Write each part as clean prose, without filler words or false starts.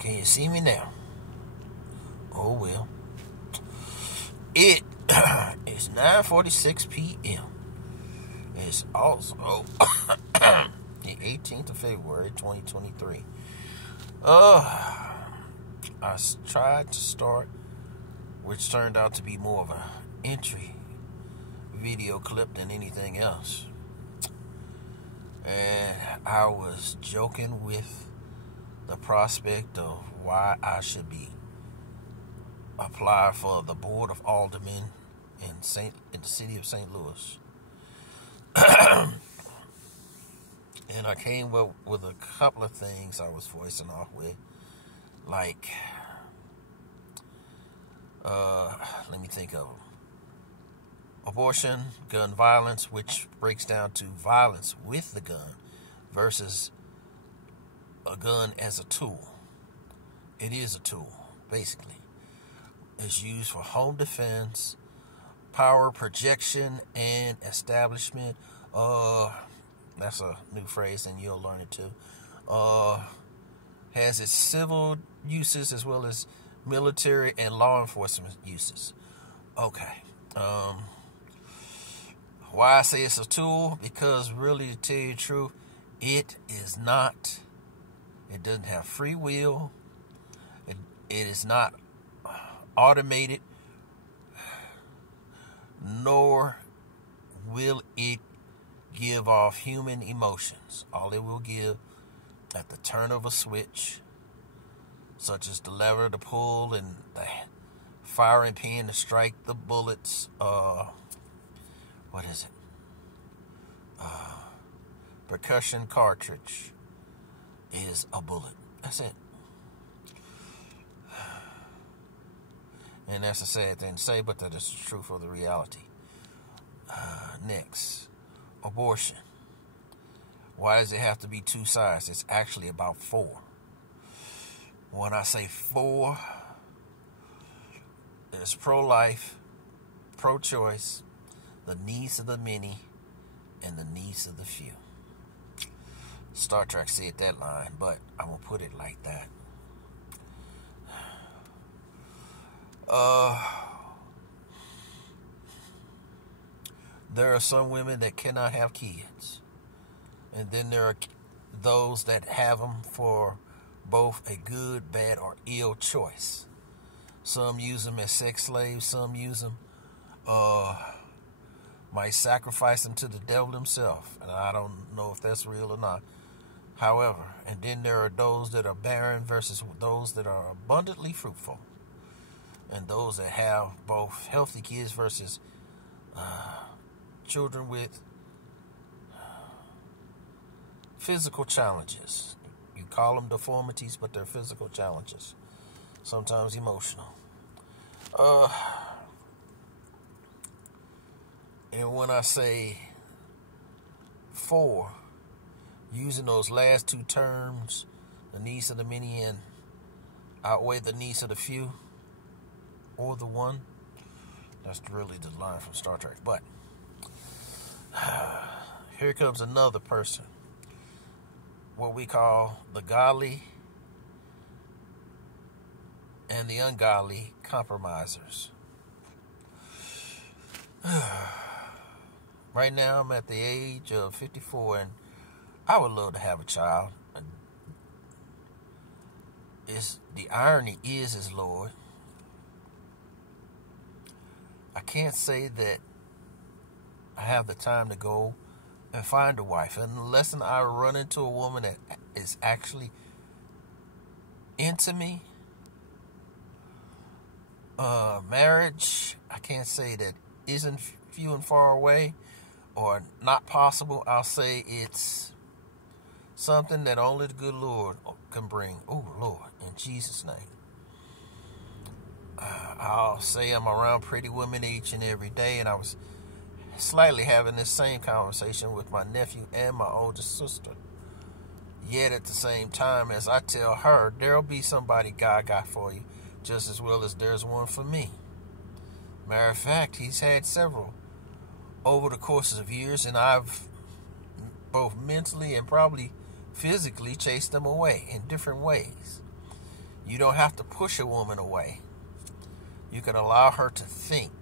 Can you see me now? Oh well. It is 9:46 p.m. It's also the 18th of February, 2023. I tried to start, which turned out to be more of an entry video clip than anything else. And I was joking with the prospect of why I should be apply for the Board of Aldermen in the city of St. Louis. And I came up with a couple of things I was voicing off with, like, let me think of them. Abortion, gun violence, which breaks down to violence with the gun versus a gun as a tool. It is a tool, basically. It's used for home defense, power projection, and establishment. That's a new phrase, and you'll learn it too. Has its civil uses as well as military and law enforcement uses. Okay. Why I say it's a tool? Because really, to tell you the truth, it is not. It doesn't have free will. It is not automated, nor will it give off human emotions. All it will give at the turn of a switch, such as the lever to pull and the firing pin to strike the bullets. What is it? Percussion cartridge is a bullet. That's it. And that's a sad thing to say, but that is the truth of the reality. Next, abortion. Why does it have to be two sides? It's actually about four. When I say four, there's pro-life, pro-choice, the needs of the many, and the needs of the few. Star Trek said that line, but I'm going to put it like that. There are some women that cannot have kids. And then there are those that have them for both a good, bad, or ill choice. Some use them as sex slaves. Some use them, might sacrifice them to the devil himself. And I don't know if that's real or not. However, and then there are those that are barren versus those that are abundantly fruitful. And those that have both healthy kids versus children with physical challenges. You call them deformities, but they're physical challenges. Sometimes emotional. And when I say four, using those last two terms, the needs of the many and outweigh the needs of the few, or the one, that's really the line from Star Trek. But here comes another person, what we call the godly and the ungodly compromisers. Right now I'm at the age of 54 and I would love to have a child. The irony is Lord, I can't say that I have the time to go and find a wife unless I run into a woman that is actually into me. Marriage, I can't say that isn't few and far away or not possible. I'll say it's something that only the good Lord can bring. Oh, Lord, in Jesus' name. I'll say I'm around pretty women each and every day, and I was slightly having this same conversation with my nephew and my oldest sister. Yet at the same time, as I tell her, there'll be somebody God got for you just as well as there's one for me. Matter of fact, he's had several over the courses of years, and I've both mentally and probably physically chased them away in different ways. You don't have to push a woman away. You can allow her to think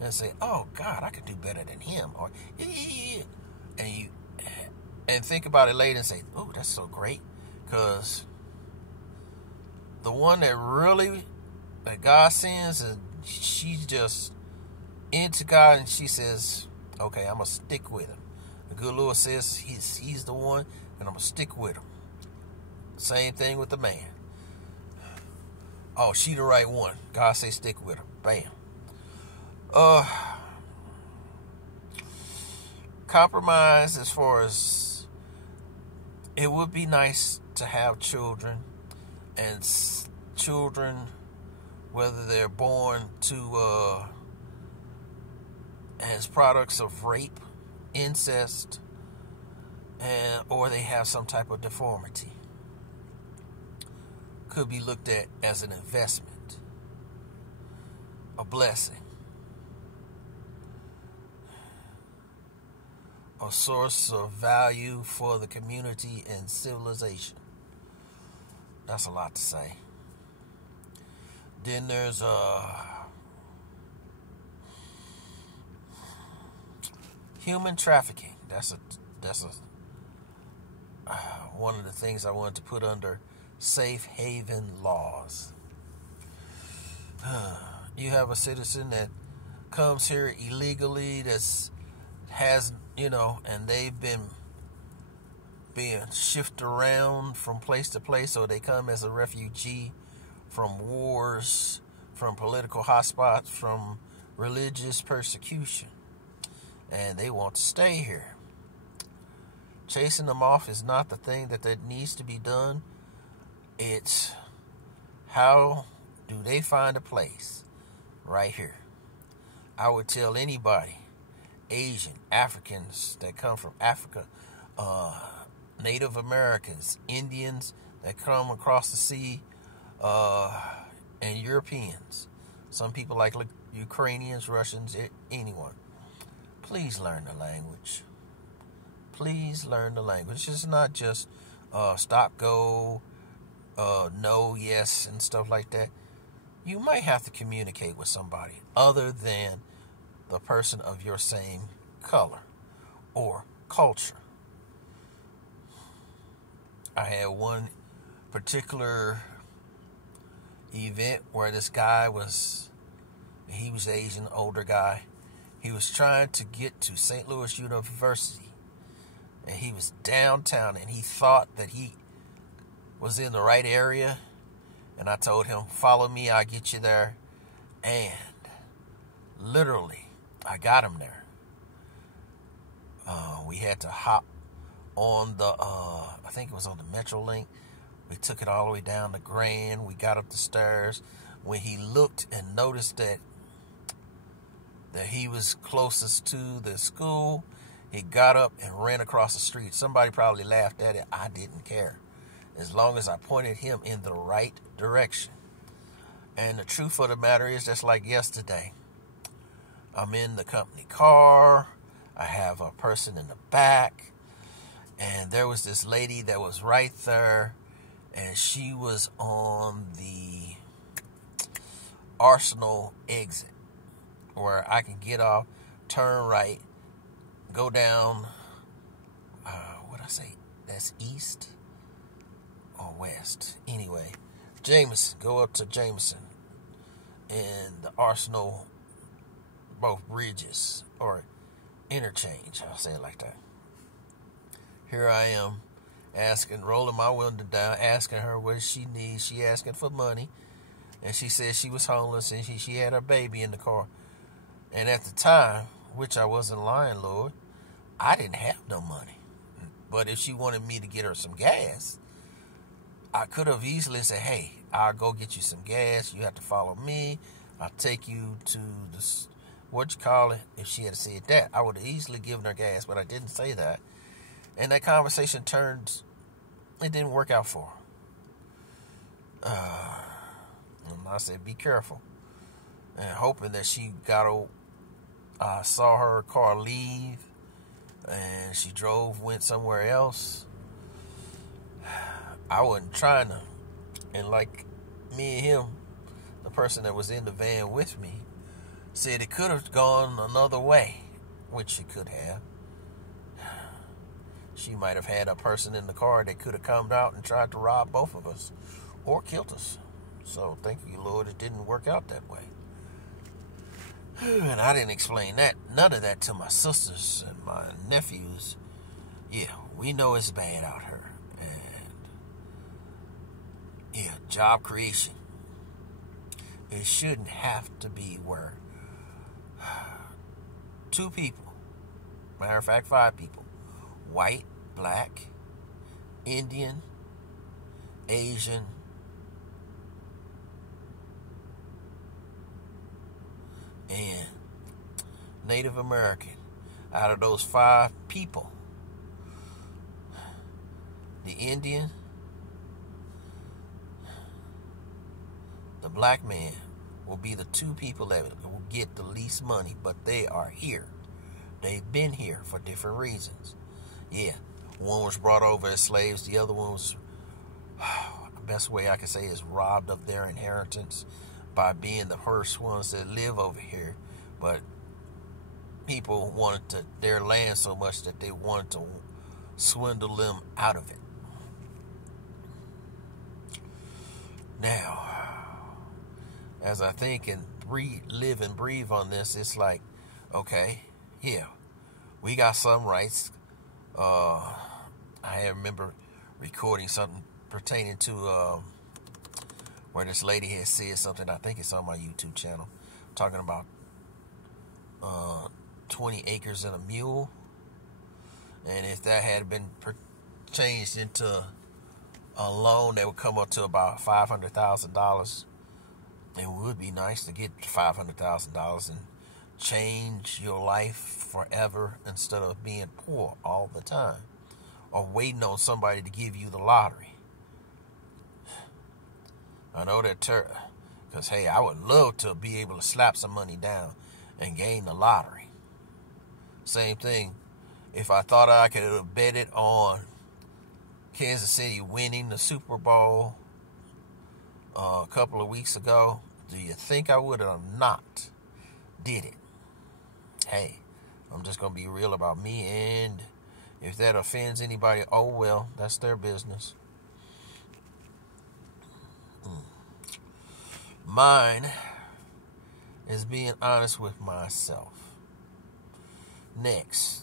and say, "Oh God, I could do better than him," or and think about it later and say, "Oh, that's so great," because the one that God sends, and she's just into God, and she says, "Okay, I'm gonna stick with him." The good Lord says he's the one, and I'm gonna stick with him. Same thing with the man. Oh, she the right one. God say stick with her. Bam. Compromise as far as it would be nice to have children, and children, whether they're born to as products of rape, incest, or they have some type of deformity, could be looked at as an investment, a blessing, a source of value for the community and civilization. That's a lot to say. Then there's human trafficking. That's one of the things I wanted to put under safe haven laws. You have a citizen that comes here illegally, and they've been being shifted around from place to place, or they come as a refugee from wars, from political hotspots, from religious persecution, and they want to stay here. Chasing them off is not the thing that needs to be done. It's how do they find a place right here. I would tell anybody, Asian, Africans that come from Africa, Native Americans, Indians that come across the sea, and Europeans. Some people like Ukrainians, Russians, anyone. Please learn the language. Please learn the language. It's not just stop, go, no, yes, and stuff like that. You might have to communicate with somebody other than the person of your same color or culture. I had one particular event where this guy he was Asian, older guy. He was trying to get to St. Louis University, and he was downtown, and he thought that he was in the right area, and I told him, follow me, I'll get you there, and literally, I got him there. We had to hop on the, I think it was on the Metrolink. We took it all the way down to Grand. We got up the stairs. When he looked and noticed that he was closest to the school, he got up and ran across the street. Somebody probably laughed at it. I didn't care, as long as I pointed him in the right direction. And the truth of the matter is, just like yesterday, I'm in the company car. I have a person in the back, and there was this lady that was right there, and she was on the Arsenal exit, where I can get off, turn right, go down, what'd I say? That's east or west? Anyway, Jameson, go up to Jameson and the Arsenal, both bridges, or interchange, I'll say it like that. Here I am, rolling my window down, asking her what she needs. She asking for money, and she said she was homeless, and she had her baby in the car. And at the time, which I wasn't lying, Lord, I didn't have no money. But if she wanted me to get her some gas, I could have easily said, hey, I'll go get you some gas. You have to follow me. I'll take you to the, if she had said that, I would have easily given her gas, but I didn't say that. And that conversation it didn't work out for her. And I said, be careful. And hoping that she I saw her car leave, and she went somewhere else. I wasn't trying to And like me and him, the person that was in the van with me, said it could have gone another way, which it could have. She might have had a person in the car that could have come out and tried to rob both of us or killed us. So thank you, Lord, it didn't work out that way. And I didn't explain none of that to my sisters and my nephews. Yeah, we know it's bad out here. And yeah, job creation. It shouldn't have to be where 2 people, matter of fact 5 people, white, black, Indian, Asian, and Native American. Out of those 5 people, the Indian, the black man will be the 2 people that will get the least money, but they are here. They've been here for different reasons. Yeah, one was brought over as slaves, the other one was, the best way I can say is robbed of their inheritance by being the first ones that live over here. But people wanted their land so much that they wanted to swindle them out of it. Now, as I think and live and breathe on this, it's like, okay, yeah, we got some rights. I remember recording something pertaining to where this lady had said something, I think it's on my YouTube channel, talking about 20 acres and a mule. And if that had been changed into a loan that would come up to about $500,000, it would be nice to get $500,000 and change your life forever instead of being poor all the time or waiting on somebody to give you the lottery. I know that because, hey, I would love to be able to slap some money down and gain the lottery. Same thing. If I thought I could have betted on Kansas City winning the Super Bowl a couple of weeks ago, do you think I would have not did it? Hey, I'm just going to be real about me, and if that offends anybody, oh well, that's their business. Mine is being honest with myself. Next,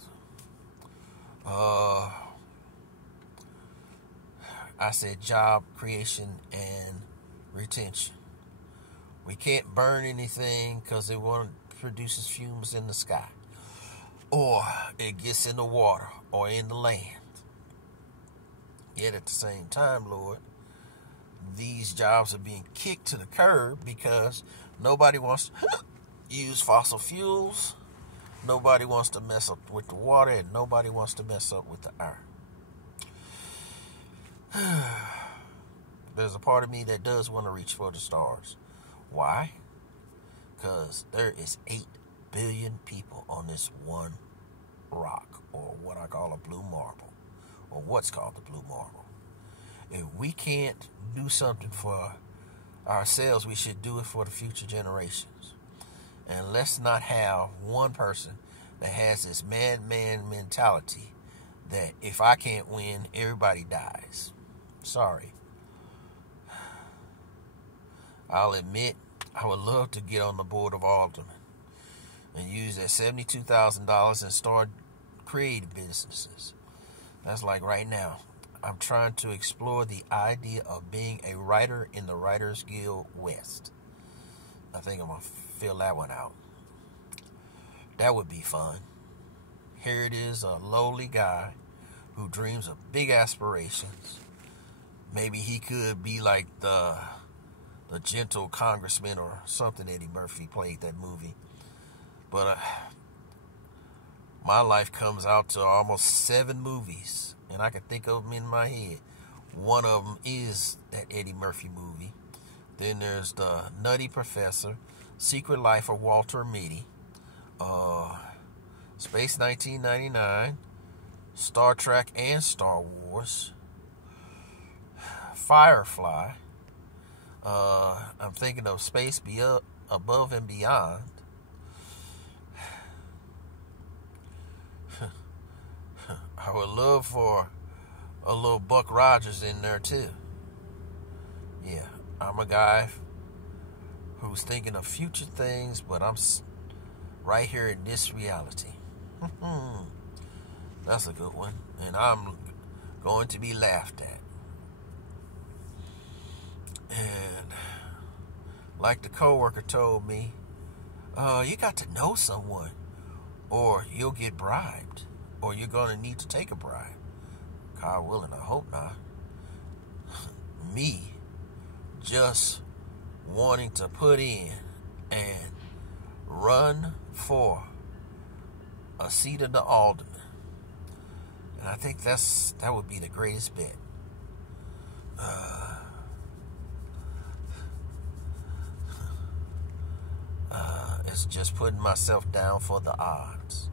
I said job creation and retention. We can't burn anything because it produces fumes in the sky, or it gets in the water or in the land. Yet at the same time, Lord, these jobs are being kicked to the curb because nobody wants to use fossil fuels, nobody wants to mess up with the water, and nobody wants to mess up with the air. There's a part of me that does want to reach for the stars. Why? Because there is 8 billion people on this one rock, or what I call a blue marble, or what's called the blue marble. If we can't do something for ourselves, we should do it for the future generations. And let's not have one person that has this madman mentality that if I can't win, everybody dies. Sorry. I'll admit, I would love to get on the board of aldermen and use that $72,000 and start creating businesses. That's like right now. I'm trying to explore the idea of being a writer in the Writers Guild West. I think I'm going to fill that one out. That would be fun. Here it is, a lowly guy who dreams of big aspirations. Maybe he could be like the gentle congressman or something. Eddie Murphy played that movie. But my life comes out to almost 7 movies, and I can think of them in my head. One of them is that Eddie Murphy movie. Then there's The Nutty Professor, Secret Life of Walter Mitty, Space 1999, Star Trek and Star Wars, Firefly, I'm thinking of space above and beyond. I would love for a little Buck Rogers in there too. Yeah, I'm a guy who's thinking of future things, but I'm right here in this reality. That's a good one, and I'm going to be laughed at. And like the coworker told me, you got to know someone, or you'll get bribed, or you're going to need to take a bribe. God willing, I hope not. Me just wanting to put in and run for a seat in the alderman. And I think that would be the greatest bet. It's just putting myself down for the odds.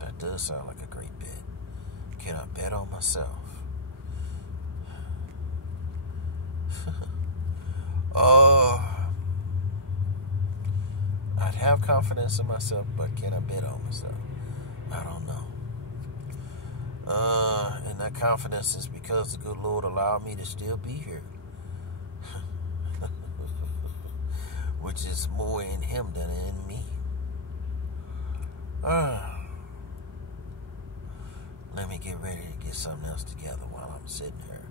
That does sound like a great bet. Can I bet on myself? I'd have confidence in myself, but can I bet on myself? I don't know. And that confidence is because the good Lord allowed me to still be here. Which is more in Him than in me. Let me get ready to get something else together while I'm sitting here.